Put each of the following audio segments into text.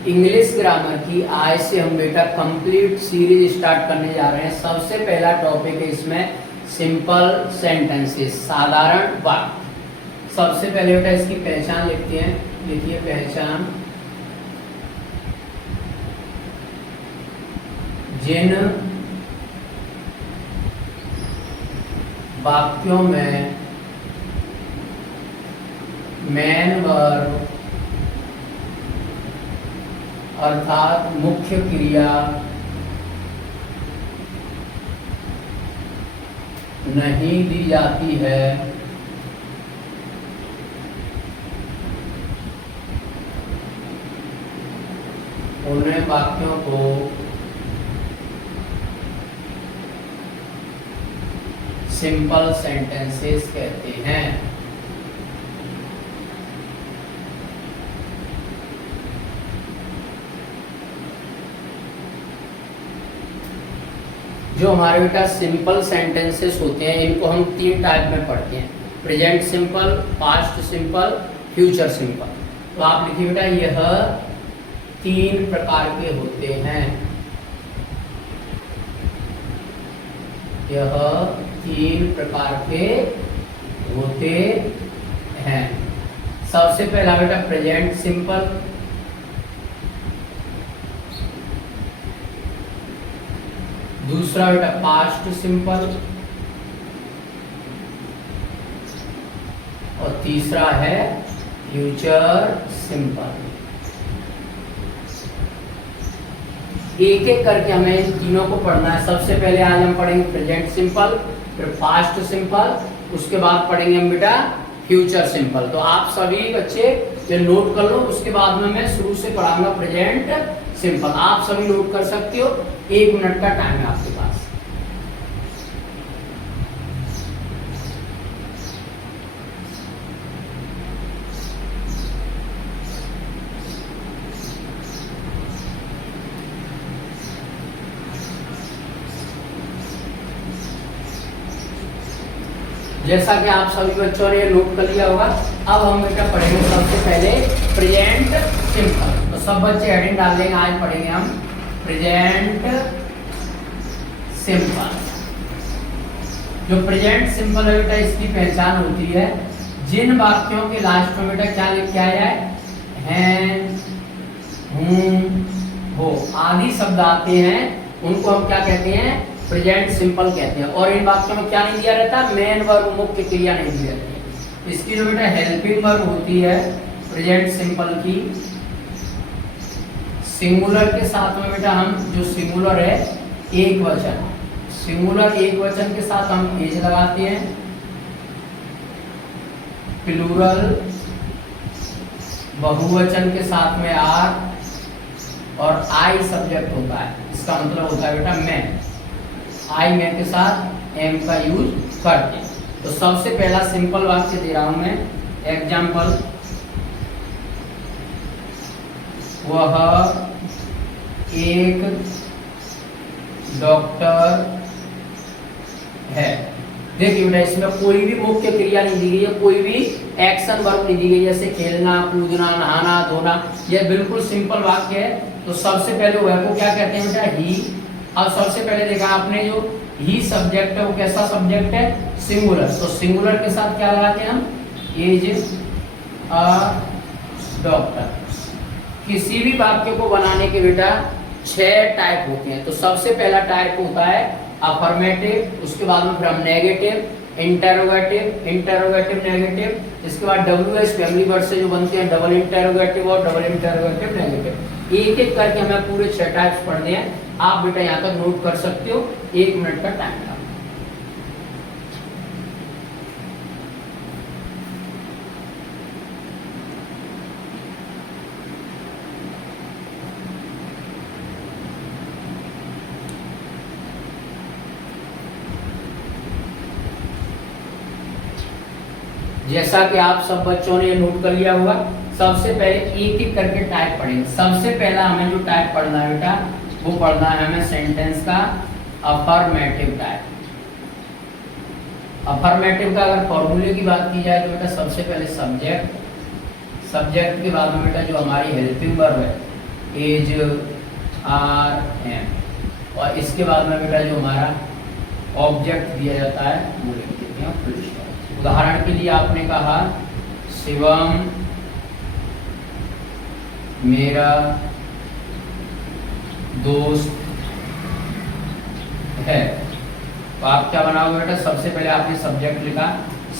English grammar की आज से हम बेटा कंप्लीट सीरीज स्टार्ट करने जा रहे हैं। सबसे पहला टॉपिक है इसमें सिंपल सेंटेंसेस, साधारण वाक्य। सबसे पहले बेटा इसकी पहचान लिखते हैं। लिखिए पहचान, जिन वाक्यों में मेन वर्ब अर्थात मुख्य क्रिया नहीं दी जाती है, उन्हें वाक्यों को सिंपल सेंटेंसेस कहते हैं। जो हमारे बेटा सिंपल सेंटेंसेस होते हैं इनको हम तीन टाइप में पढ़ते हैं, present simple, past simple, future simple. तो आप लिखिए बेटा यह तीन प्रकार के होते हैं। यह तीन प्रकार के होते हैं। सबसे पहला बेटा प्रेजेंट सिंपल, दूसरा बेटा पास्ट सिंपल और तीसरा है फ्यूचर सिंपल। एक एक करके हमें इन तीनों को पढ़ना है। सबसे पहले आज हम पढ़ेंगे प्रेजेंट सिंपल, फिर पास्ट सिंपल, उसके बाद पढ़ेंगे हम बेटा फ्यूचर सिंपल। तो आप सभी बच्चे ये नोट कर लो, उसके बाद में मैं शुरू से पढ़ाऊंगा प्रेजेंट सिंपल। आप सभी नोट कर सकते हो, 1 मिनट का टाइम है आपके पास। जैसा कि आप सभी बच्चों ने नोट कर लिया होगा, अब हम बेटा पढ़ेंगे सबसे पहले प्रेजेंट सिंपल। तो सब बच्चे हेडिंग डाल देंगे, आज पढ़ेंगे हम प्रेजेंट सिंपल। जो प्रेजेंट सिंपल है बेटा इसकी पहचान होती है जिन वाक्यों के लास्ट में बेटा क्या लिख के आया है, हूं, हो आदि शब्द आते हैं, उनको हम क्या कहते हैं, प्रेजेंट सिंपल कहते हैं। और इन वाक्यों में क्या नहीं दिया रहता, मेन वर्ब, मुख्य क्रिया नहीं दी रहती है। इसकी जो बेटा हेल्पिंग वर्ब होती है प्रेजेंट सिंपल की, सिंगुलर के साथ में बेटा हम जो सिंगुलर है एक वचन, सिंगुलर एक वचन के साथ हम एज लगाते हैं। प्लूरल बहुवचन के साथ में आर और आई सब्जेक्ट होता है। इसका मतलब होता है बेटा मैं, आई में के साथ एम का यूज करते हैं। तो सबसे पहला सिंपल वाक्य दे रहा हूं मैं, एग्जाम्पल, वह एक डॉक्टर है। देखिए बेटा इसमें कोई भी मुख्य क्रिया नहीं दी गई है, कोई भी एक्शन वर्ब नहीं दी गई, जैसे खेलना, कूदना, नहाना, धोना। यह बिल्कुल सिंपल वाक्य है। तो सबसे पहले वह को क्या कहते हैं बेटा, ही। अब सबसे पहले देखा आपने जो ही सब्जेक्ट है वो कैसा सब्जेक्ट है, सिंगुलर। तो सिंगुलर के साथ क्या लगाते हैं हम, इज अ डॉक्टर। किसी भी वाक्य को बनाने के बेटा 6 टाइप होते हैं। तो सबसे पहला टाइप होता है अफर्मेटिव, उसके बाद में फिर हम नेगेटिव, इंटरोगेटिव, इंटरोगेटिव नेगेटिव, इसके बाद WH फैमिली वर्ड से जो बनते हैं डबल इंटरोगेटिव और डबल इंटरोगेटिव नेगेटिव। एक एक करके हमें पूरे 6 टाइप्स पढ़ने हैं। आप बेटा यहाँ तक नोट कर सकते हो, 1 मिनट का टाइम है। जैसा कि आप सब बच्चों ने नोट कर लिया होगा, सबसे पहले एक एक करके टाइप पढ़ेंगे। सबसे पहला हमें जो टाइप पढ़ना है बेटा वो पढ़ना है हमें सेंटेंस का अफर्मेटिव टाइप। अफर्मेटिव का अगर फॉर्मूले की बात की जाए तो बेटा सबसे पहले सब्जेक्ट, सब्जेक्ट के बाद में बेटा जो हमारी हेल्पिंग वर्ब है एज आर एम, और इसके बाद में बेटा जो हमारा ऑब्जेक्ट दिया जाता है वो लिख देते हैं फुल स्टॉप। उदाहरण के लिए आपने कहा शिवम मेरा दोस्त है, तो आप क्या बनाओगे बेटा, सबसे पहले आपने सब्जेक्ट लिखा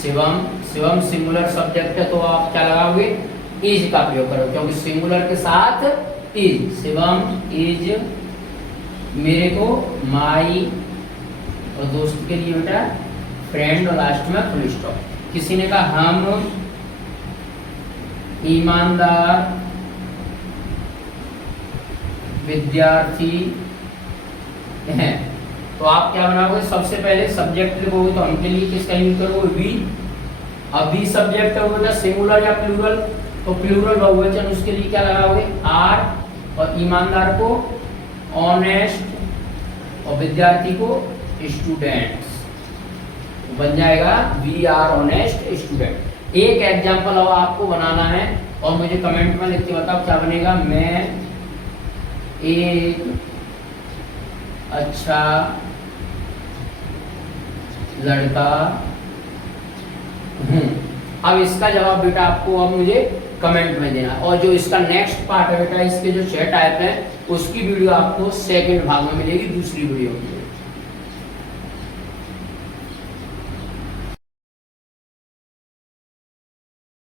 शिवम, शिवम सिंगुलर सब्जेक्ट है तो आप क्या लगाओगे, इज का प्रयोग करोगे, क्योंकि सिंगुलर के साथ इज। शिवम इज मेरे को माई, और दोस्त के लिए बेटा फ्रेंड, और लास्ट में फुल स्टॉप। किसी ने कहा हम ईमानदार विद्यार्थी हैं, तो आप क्या बनाओगे, सबसे पहले सब्जेक्ट लिखोगे तो हम के लिए किसका यूज करोगे, वी। अब वी सब्जेक्ट है बेटा सिंगुलर या प्लूरल, तो प्लूरल बहुवचन उसके लिए क्या लगाओगे, आर, और ईमानदार को ऑनेस्ट, और विद्यार्थी को स्टूडेंट्स, बन जाएगा वी आर ऑनेस्ट स्टूडेंट। एक एग्जांपल और आपको बनाना है और मुझे कमेंट में लिख के बताओ क्या बनेगा। मैं एक अच्छा लड़का हूं। अब इसका जवाब बेटा आपको अब मुझे कमेंट में देना, और जो इसका नेक्स्ट पार्ट है बेटा, इसके जो 6 टाइप है उसकी वीडियो आपको सेकंड भाग में मिलेगी, दूसरी वीडियो में।